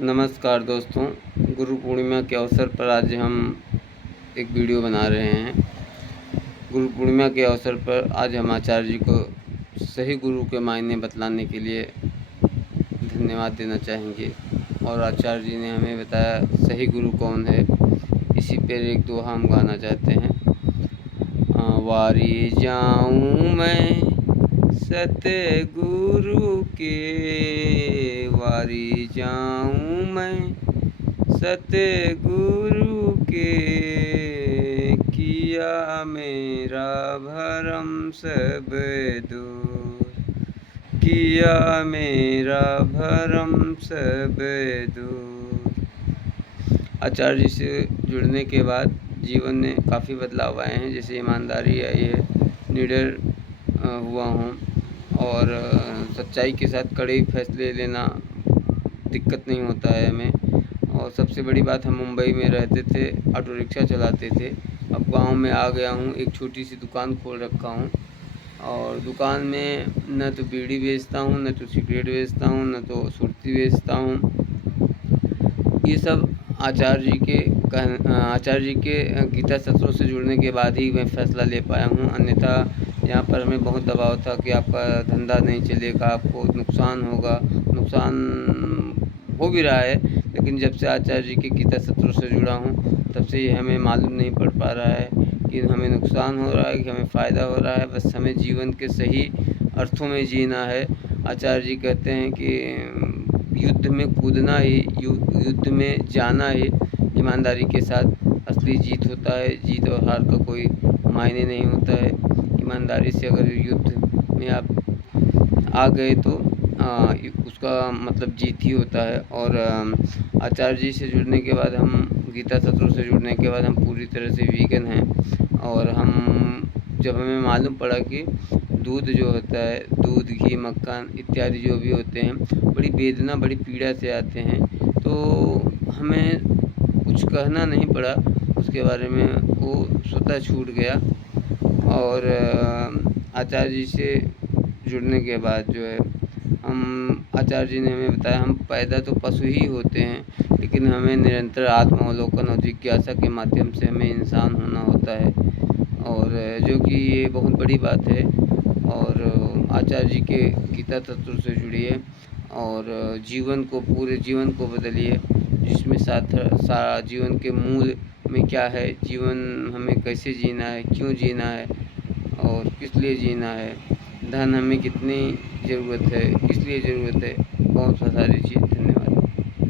नमस्कार दोस्तों, गुरु पूर्णिमा के अवसर पर आज हम एक वीडियो बना रहे हैं। गुरु पूर्णिमा के अवसर पर आज हम आचार्य जी को सही गुरु के मायने बतलाने के लिए धन्यवाद देना चाहेंगे। और आचार्य जी ने हमें बताया सही गुरु कौन है। इसी पर एक दोहा हम गाना चाहते हैं। वारी जाऊं मैं सतगुरु के, वारी जाऊं मैं सतगुरु के, किया मेरा भरम सब दूर, किया मेरा भरम सब दूर। आचार्य जी से जुड़ने के बाद जीवन में काफ़ी बदलाव आए हैं। जैसे ईमानदारी आई है, निडर हुआ हूँ और सच्चाई के साथ कड़े फैसले लेना दिक्कत नहीं होता है हमें। और सबसे बड़ी बात, हम मुंबई में रहते थे, ऑटो रिक्शा चलाते थे। अब गांव में आ गया हूँ, एक छोटी सी दुकान खोल रखा हूँ और दुकान में न तो बीड़ी बेचता हूँ, न तो सिगरेट बेचता हूँ, न तो सुर्ती बेचता हूँ। ये सब आचार्य जी के गीता सत्रों से जुड़ने के बाद ही मैं फ़ैसला ले पाया हूँ। अन्यथा यहाँ पर हमें बहुत दबाव था कि आपका धंधा नहीं चलेगा, आपको नुकसान होगा। नुकसान हो भी रहा है, लेकिन जब से आचार्य जी के गीता सत्रों से जुड़ा हूँ तब से ये हमें मालूम नहीं पड़ पा रहा है कि हमें नुकसान हो रहा है कि हमें फ़ायदा हो रहा है। बस हमें जीवन के सही अर्थों में जीना है। आचार्य जी कहते हैं कि युद्ध में कूदना ही, युद्ध में जाना ही ईमानदारी के साथ असली जीत होता है। जीत और हार का कोई मायने नहीं होता है। ईमानदारी से अगर युद्ध में आप आ गए तो उसका मतलब जीत ही होता है। और आचार्य जी से जुड़ने के बाद, हम गीता सत्रों से जुड़ने के बाद हम पूरी तरह से वीगन हैं। और जब हमें मालूम पड़ा कि दूध जो होता है, दूध, घी, मक्खन इत्यादि जो भी होते हैं, बड़ी वेदना, बड़ी पीड़ा से आते हैं, तो हमें कुछ कहना नहीं पड़ा उसके बारे में, वो स्वतः छूट गया। और आचार्य जी से जुड़ने के बाद जो है, आचार्य जी ने हमें बताया, हम पैदा तो पशु ही होते हैं, लेकिन हमें निरंतर आत्मावलोकन और जिज्ञासा के माध्यम से हमें इंसान होना होता है। और जो कि ये बहुत बड़ी बात है। और आचार्य जी के गीता तत्व से जुड़िए और जीवन को, पूरे जीवन को बदलिए, जिसमें सारा जीवन के मूल में क्या है, जीवन हमें कैसे जीना है, क्यों जीना है और किस लिए जीना है, धन हमें कितनी ज़रूरत है, किस लिए ज़रूरत है, बहुत सारी चीज़।